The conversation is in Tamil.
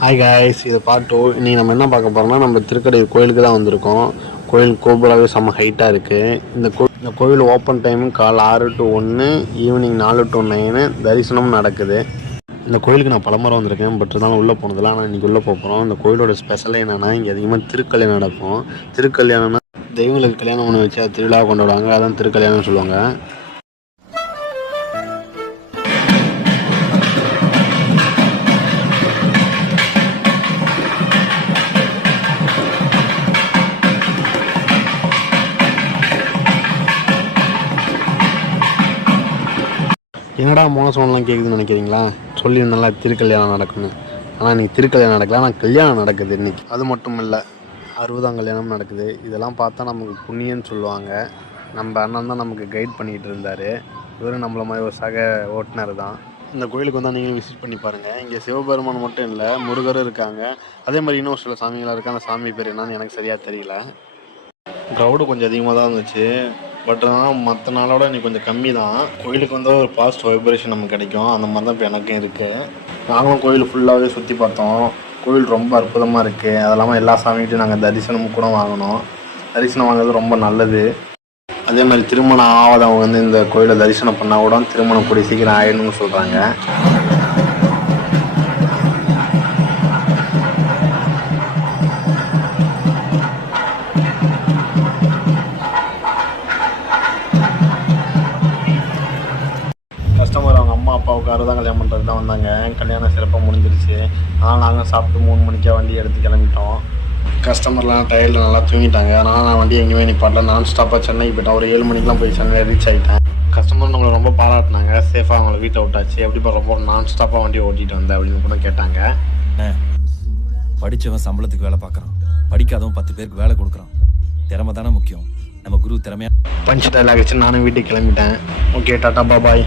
ஹாய் காய்ஸ், இது பார்ட் 2. இன்றைக்கி நம்ம என்ன பார்க்க போகிறோம்னா, நம்ம திருக்கடையூர் கோயிலுக்கு தான் வந்திருக்கோம். கோயில் கோபுராவே செம்ம ஹைட்டாக இருக்குது. இந்த கோயில் ஓப்பன் டைமு காலை 6 to 1, ஈவினிங் 4 to 9 தரிசனம் நடக்குது. இந்த கோயிலுக்கு நான் பலமுறை வந்திருக்கேன், பட் இருந்தாலும் உள்ளே போனதில்லை. ஆனால் இன்றைக்கி உள்ளே போகிறோம். இந்த கோயிலோட ஸ்பெஷலே என்னென்னா, இங்கே அதிகமாக திருக்கல்யாணம் நடக்கும். திருக்கல்யாணம்னா தெய்வங்களுக்கு கல்யாணம் பண்ணி வச்சு திருவிழா கொண்டாடுவாங்க. அதான் திருக்கல்யாணம்னு சொல்லுவாங்க. என்னடா மோசம்லாம் கேட்குதுன்னு நினைக்கிறீங்களா? சொல்லி நல்லா திருக்கல்யாணம் நடக்கணும். ஆனால் இன்றைக்கி திருக்கல்யாணம் நடக்கல, ஆனால் கல்யாணம் நடக்குது இன்றைக்கி. அது மட்டும் இல்லை, 60ஆம் கல்யாணம் நடக்குது. இதெல்லாம் பார்த்தா நமக்கு புண்ணியன்னு சொல்லுவாங்க. நம்ம அண்ணன் தான் நமக்கு கைட் பண்ணிகிட்டு இருந்தார். இவரும் நம்மள மாதிரி ஒரு சக ஓட்டுநர் தான். இந்த கோயிலுக்கு வந்தால் நீங்களும் விசிட் பண்ணி பாருங்கள். இங்கே சிவபெருமான் மட்டும் இல்லை, முருகரும் இருக்காங்க. அதே மாதிரி இன்னும் சில சாமிகளாக இருக்குது. அந்த சாமி பேர் என்னன்னு எனக்கு சரியாக தெரியல. க்ரௌடு கொஞ்சம் அதிகமாக தான் இருந்துச்சு. பட் ஆனால் மற்ற நாளோட இன்னைக்கு கொஞ்சம் கம்மி தான். கோயிலுக்கு வந்து ஒரு பாசிட்டிவ் வைப்ரேஷன் நமக்கு கிடைக்கும். அந்த மாதிரி தான் இப்போ எனக்கும் இருக்குது. நாங்களும் கோயில் ஃபுல்லாகவே சுற்றி பார்த்தோம். கோயில் ரொம்ப அற்புதமாக இருக்குது. அது இல்லாமல் எல்லா சாமிகிட்டையும் நாங்கள் தரிசனமும் கூட வாங்கினோம். தரிசனம் வாங்குறது ரொம்ப நல்லது. அதே மாதிரி திருமணம் ஆகாதவங்க வந்து இந்த கோயிலை தரிசனம் பண்ணால் கூட திருமணம் கூடிய சீக்கிரம் ஆயிடணும்னு சொல்கிறாங்க. கஸ்டமர் அவங்க அம்மா அப்பாவுக்கு 60ஆம் கல்யாணம் பண்ணுறது தான் வந்தாங்க. கல்யாணம் சிறப்பாக முடிஞ்சிருச்சு. அதனால் நாங்கள் சாப்பிட்டு 3 மணிக்கே வண்டி எடுத்து கிளம்பிட்டோம். கஸ்டமர்லாம் டயர்டில் நல்லா தூங்கிட்டாங்க. அதனால் நான் வண்டி எங்கேயுமே நிப்பாட்டல. நான் ஸ்டாப்பாக சென்னைக்கு போயிட்டேன். ஒரு 7 மணிக்கெலாம் போய் சென்னை ரீச் ஆகிட்டேன். கஸ்டமர் நம்மளை ரொம்ப பாராட்டினாங்க. சேஃபாக அவங்கள வீட்டை விட்டாச்சு. எப்படிப்பா ரொம்ப நான் ஸ்டாப்பாக வண்டி ஓட்டிகிட்டு வந்தேன் அப்படின்னு கூட கேட்டாங்க. படித்தவன் சம்பளத்துக்கு வேலை பார்க்குறான், படிக்காதவன் 10 பேருக்கு வேலை கொடுக்குறான். திறமை தானே முக்கியம். நம்ம குரு திறமையா பஞ்ச் டைலாக் வச்சு நானும் வீட்டுக்கு கிளம்பிட்டேன். ஓகே, டாட்டா பாய்.